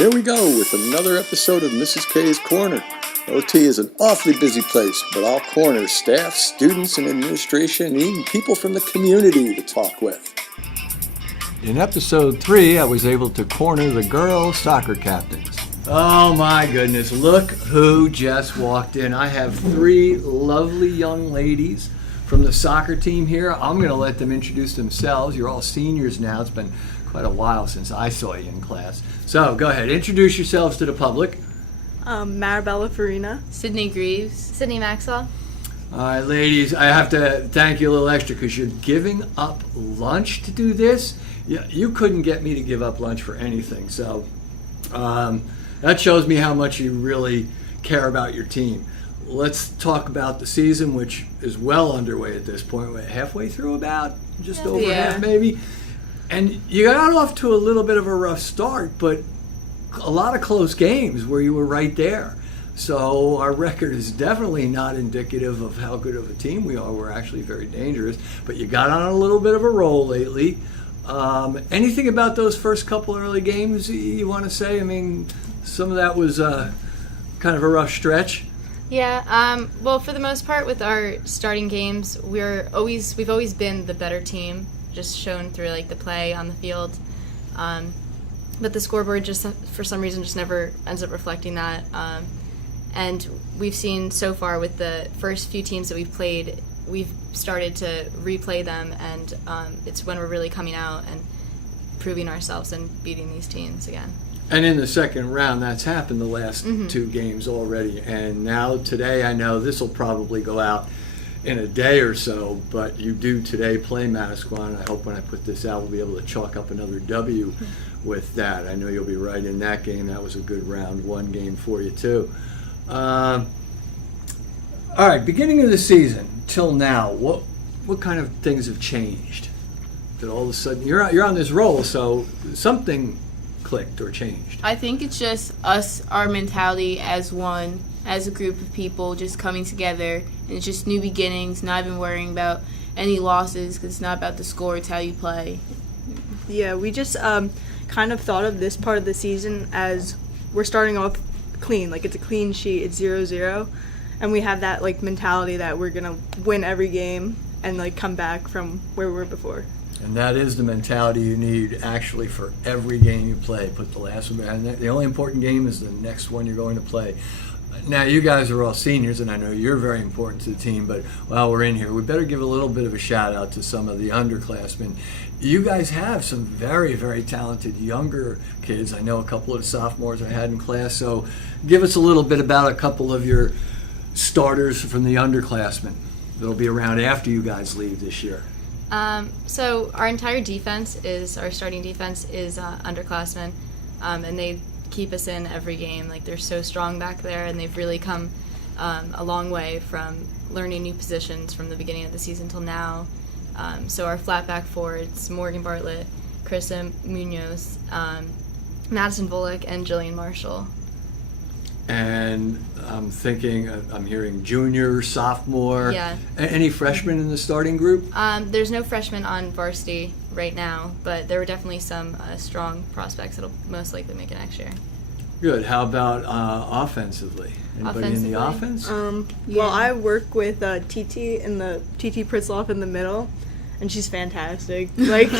Here we go with another episode of Mrs. K's Corner. OT is an awfully busy place, but all corners, staff, students, and administration, and even people from the community to talk with. In episode 3, I was able to corner the girls' soccer captains. Oh my goodness, look who just walked in. I have 3 lovely young ladies from the soccer team here. I'm going to let them introduce themselves. You're all seniors now. It's been quite a while since I saw you in class. So go ahead, introduce yourselves to the public. Marabella Farina. Sydney Greaves. Sydney Maxwell. All right, ladies, I have to thank you a little extra because you're giving up lunch to do this. You couldn't get me to give up lunch for anything. So that shows me how much you really care about your team. Let's talk about the season, which is well underway at this point. We're halfway through about, just over half maybe. And you got off to a little bit of a rough start, but a lot of close games where you were right there. So our record is definitely not indicative of how good of a team we are. We're actually very dangerous. But you got on a little bit of a roll lately. Anything about those first couple early games you want to say? I mean, some of that was kind of a rough stretch. Yeah, well, for the most part with our starting games, we've always been the better team, just shown through like the play on the field. But the scoreboard just for some reason just never ends up reflecting that. And we've seen so far with the first few teams that we've played, we've started to replay them, and it's when we're really coming out and proving ourselves and beating these teams again. And in the second round, that's happened the last 2 games already. And now today, I know this will probably go out in a day or so, but you do today play Manasquan. I hope when I put this out, we'll be able to chalk up another W with that. I know you'll be right in that game. That was a good round 1 game for you, too. All right, beginning of the season till now, what kind of things have changed? That all of a sudden, you're on this roll, so something clicked or changed? I think it's just us, our mentality as one, as a group of people, just coming together, and it's just new beginnings, not even worrying about any losses, because it's not about the score, it's how you play. Yeah, we just kind of thought of this part of the season as we're starting off clean, like it's a clean sheet, it's 0-0, and we have that like mentality that we're gonna win every game and like come back from where we were before. And that is the mentality you need actually for every game you play. Put the last one behind. The only important game is the next one you're going to play. Now, you guys are all seniors, and I know you're very important to the team, but while we're in here, we better give a little bit of a shout out to some of the underclassmen. You guys have some very, very talented younger kids. I know a couple of the sophomores I had in class, so give us a little bit about a couple of your starters from the underclassmen that'll be around after you guys leave this year. So our entire our starting defense is underclassmen, and they keep us in every game. Like, they're so strong back there, and they've really come a long way from learning new positions from the beginning of the season till now. So our flat back forwards, Morgan Bartlett, Carissa Munoz, Madison Volek, and Jillian Marshall. And I'm hearing junior, sophomore. Yeah. Any freshmen in the starting group? There's no freshmen on varsity right now, but there were definitely some strong prospects that'll most likely make it next year. Good. How about offensively? Anybody in the offense? Well, I work with TT Pritzloff in the middle, and she's fantastic. Like,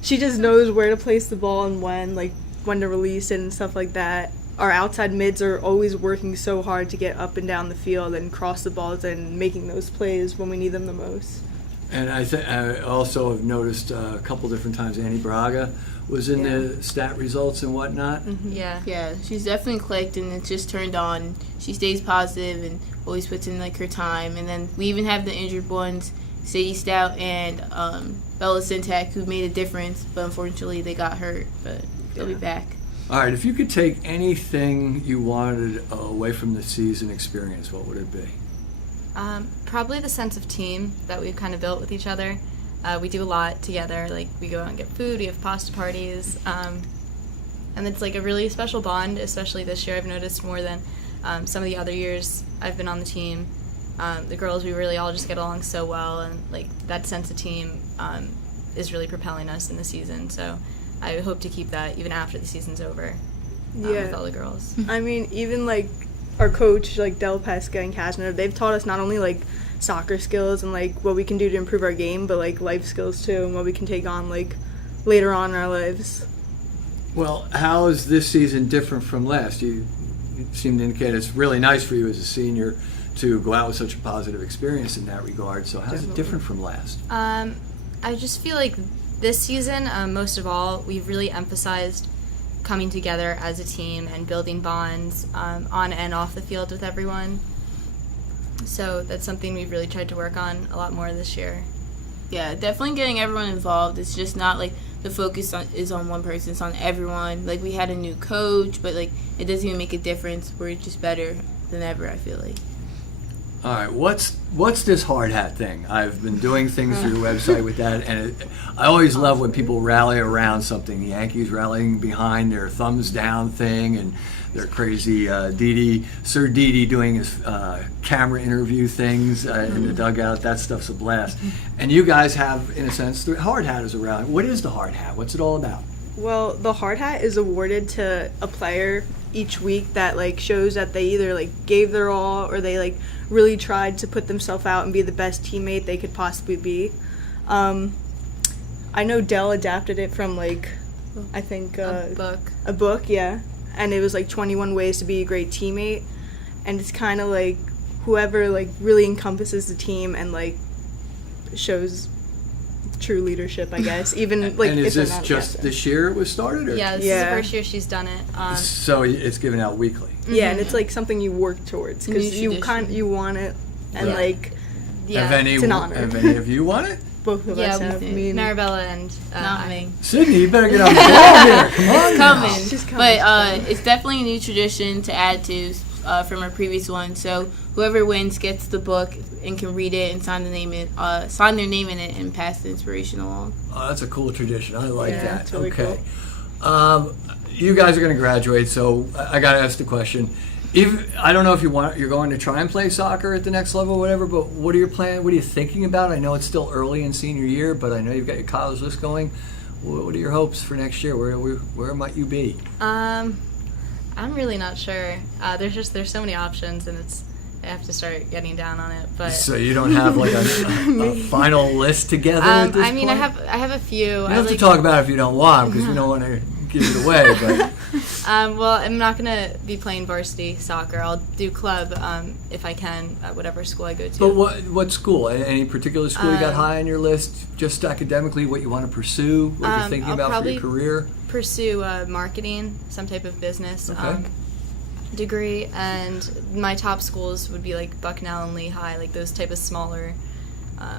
she just knows where to place the ball and when to release it and stuff like that. Our outside mids are always working so hard to get up and down the field and cross the balls and making those plays when we need them the most. And I also have noticed a couple different times Annie Braga was in the stat results and whatnot. Mm-hmm. Yeah, she's definitely clicked, and it's just turned on. She stays positive and always puts in like her time. And then we even have the injured ones, Sadie Stout and Bella Sintak, who made a difference, but unfortunately they got hurt. But they'll be back. All right, if you could take anything you wanted away from the season experience, what would it be? Probably the sense of team that we've kind of built with each other. We do a lot together. Like, we go out and get food, we have pasta parties, and it's like a really special bond, especially this year. I've noticed more than some of the other years I've been on the team. The girls, we really all just get along so well, and like that sense of team is really propelling us in the season. So I hope to keep that even after the season's over. Yeah. with all the girls. I mean, even like our coach, like Del Pesca and Kasner, they've taught us not only like soccer skills and like what we can do to improve our game, but like life skills too, and what we can take on like later on in our lives. Well, how is this season different from last? You seem to indicate it's really nice for you as a senior to go out with such a positive experience in that regard. So how's it different from last? I just feel like this season, most of all, we've really emphasized coming together as a team and building bonds on and off the field with everyone. So that's something we've really tried to work on a lot more this year. Yeah, definitely getting everyone involved. It's just not like the focus is on one person, it's on everyone. Like, we had a new coach, but like it doesn't even make a difference. We're just better than ever, I feel like. All right, what's this hard hat thing? I've been doing things through the website with that, and I always love when people rally around something. The Yankees rallying behind their thumbs down thing, and their crazy Sir Didi doing his camera interview things in the dugout. That stuff's a blast. And you guys have, in a sense, the hard hat is around. What is the hard hat? What's it all about? Well, the hard hat is awarded to a player each week that like shows that they either like gave their all or they like really tried to put themselves out and be the best teammate they could possibly be. I know Dell adapted it from like I think A a book, yeah, and it was like 21 ways to be a great teammate, and it's kind of like whoever like really encompasses the team and like shows true leadership, I guess. Even like and is if they're this not just captain. this year it was started? Or? Yeah, this is Yeah. the first year she's done it. So it's given out weekly. Yeah, and it's like something you work towards because New you tradition. you want it, and Yeah. like Yeah, Have It's an honor. any of you won it? both of yeah, us have. Me and Maribella and Not me. Sydney, you better get on the ball here. Come on. It's now. coming. She's coming, But it's definitely a new tradition to add to from our previous one. So whoever wins gets the book and can read it and sign their name in it and pass the inspiration along. Oh, that's a cool tradition. I like Yeah, that. it's really Okay. You guys are going to graduate, so I got to ask the question. I don't know if you're going to try and play soccer at the next level or whatever, but what are your plans? What are you thinking about? I know it's still early in senior year, but I know you've got your college list going. What are your hopes for next year? Where might you be? I'm really not sure. There's so many options, and I have to start getting down on it. But So you don't have like a final list together at this I mean, point? I have a few. You don't have to talk about it if you don't want, because we don't want to give it away. But Well, I'm not gonna be playing varsity soccer. I'll do club if I can at whatever school I go to. But what school? Any particular school you got Um, high on your list? Just academically, what you want to pursue? What you're thinking I'll about for your probably career? pursue marketing, some type of business Okay. degree, and my top schools would be like Bucknell and Lehigh, like those type of smaller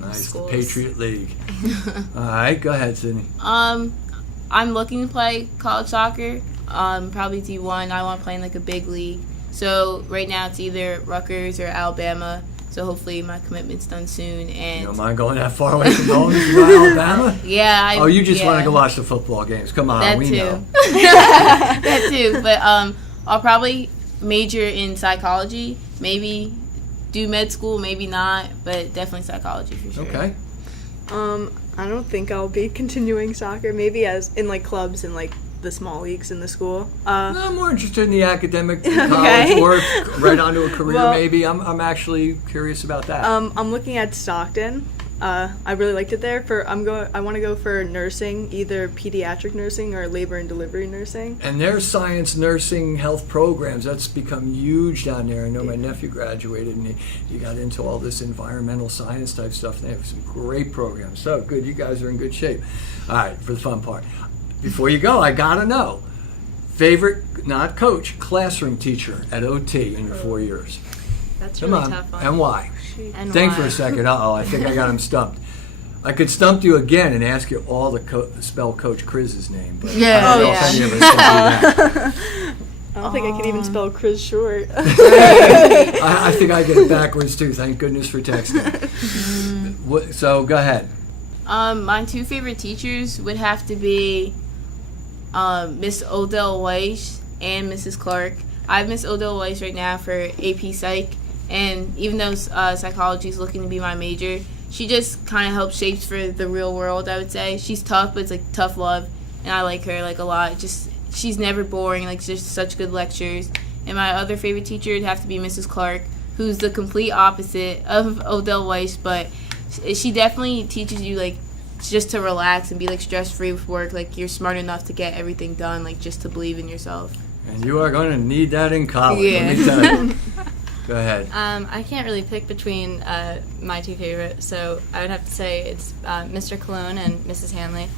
Nice, the schools. Patriot League. All right, go ahead, Sydney. I'm looking to play college soccer, probably D1. I want to play in like a big league. So right now it's either Rutgers or Alabama. So hopefully my commitment's done soon. You And don't mind going that far away from home to go to Alabama? yeah, Oh, you just want to yeah. go watch the football games. Come on, That we too. know. That too. But I'll probably major in psychology. Maybe do med school, maybe not, but definitely psychology for sure. Okay. I don't think I'll be continuing soccer. Maybe as in like clubs and like the small leagues in the school. I'm more interested in the academic college Okay. or right onto a career. Well- Maybe I'm actually curious about that. I'm looking at Stockton. I really liked it there. I want to go for nursing, either pediatric nursing or labor and delivery nursing. And their science, nursing, health programs, that's become huge down there. I know my nephew graduated and he got into all this environmental science type stuff. They have some great programs. So good, you guys are in good shape. All right, for the fun part. Before you go, I gotta know. Favorite, not coach, classroom teacher at OT in your 4 years. That's Come really on, tough one. and why? And Think why? for a second. Uh-oh, I think I got him stumped. I could stump you again and ask you all to spell Coach Chris's name, but Yeah. I don't know Oh, if yeah. any of us can do that. I don't think I could even spell Chris short. I think I get it backwards too. Thank goodness for texting. So go ahead. My two favorite teachers would have to be Miss Odell Weiss and Mrs. Clark. I have Miss Odell Weiss right now for AP Psych, and even though psychology is looking to be my major, she just kind of helps shape for the real world, I would say. She's tough, but it's like tough love, and I like her like a lot. Just she's never boring. Like, just such good lectures. And my other favorite teacher would have to be Mrs. Clark, who's the complete opposite of Odell Weiss, but she definitely teaches you, like, just to relax and be, like, stress-free with work. Like, you're smart enough to get everything done, like, just to believe in yourself. And you are going to need that in college. Yeah. Let me tell you. Go ahead. I can't really pick between my two favorites, so I would have to say it's Mr. Cologne and Mrs. Hanley.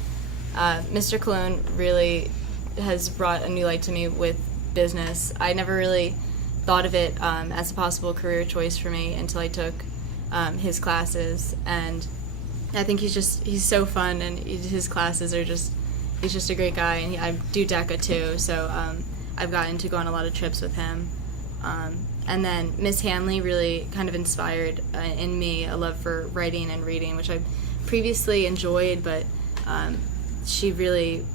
Mr. Cologne really has brought a new light to me with business. I never really thought of it as a possible career choice for me until I took his classes, and I think he's so fun, and his classes are he's just a great guy, and I do DECA too, so I've gotten to go on a lot of trips with him. And then Miss Hanley really kind of inspired in me a love for writing and reading, which I previously enjoyed, but she really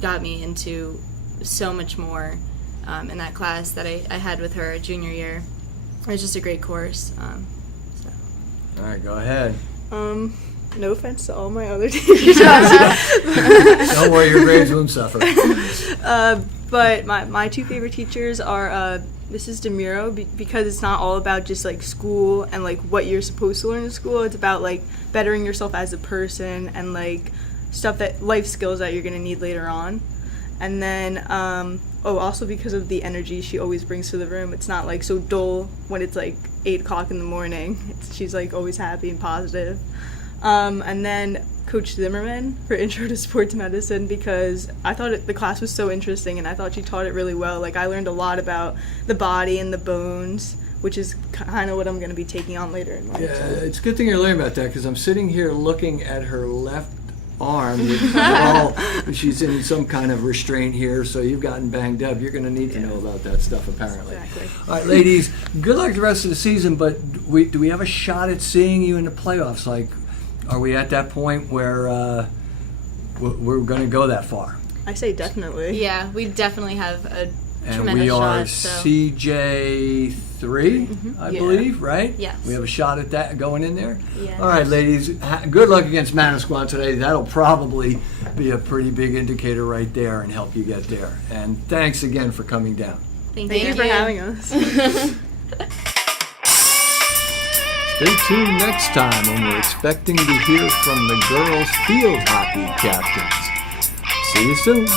got me into so much more in that class that I had with her junior year. It was just a great course. All right, go ahead. No offense to all my other teachers. Don't worry, your grades won't suffer. But my two favorite teachers are Mrs. DeMuro because it's not all about just like school and like what you're supposed to learn in school. It's about like bettering yourself as a person and like stuff that life skills that you're gonna need later on. And then also because of the energy she always brings to the room. It's not like so dull when it's like 8 o'clock in the morning. She's like always happy and positive. And then Coach Zimmerman for Intro to Sports Medicine because I thought the class was so interesting and I thought she taught it really well. Like I learned a lot about the body and the bones, which is kind of what I'm going to be taking on later in life. Yeah, it's a good thing you're learning about that because I'm sitting here looking at her left arm. With she's in some kind of restraint here, so you've gotten banged up. You're going to need to know about that stuff, apparently. Exactly. All right, ladies, good luck the rest of the season, but do we have a shot at seeing you in the playoffs? Like, are we at that point where we're going to go that far? I say definitely. Yeah, we definitely have a And tremendous we are shot. So. CJ3, I Yeah. believe, right? Yes. We have a shot at that going in there? Yeah. All right, ladies, good luck against Manasquan today. That'll probably be a pretty big indicator right there and help you get there. And thanks again for coming down. Thank Thank you for having us. Stay tuned next time when we're expecting to hear from the girls' field hockey captains. See you soon.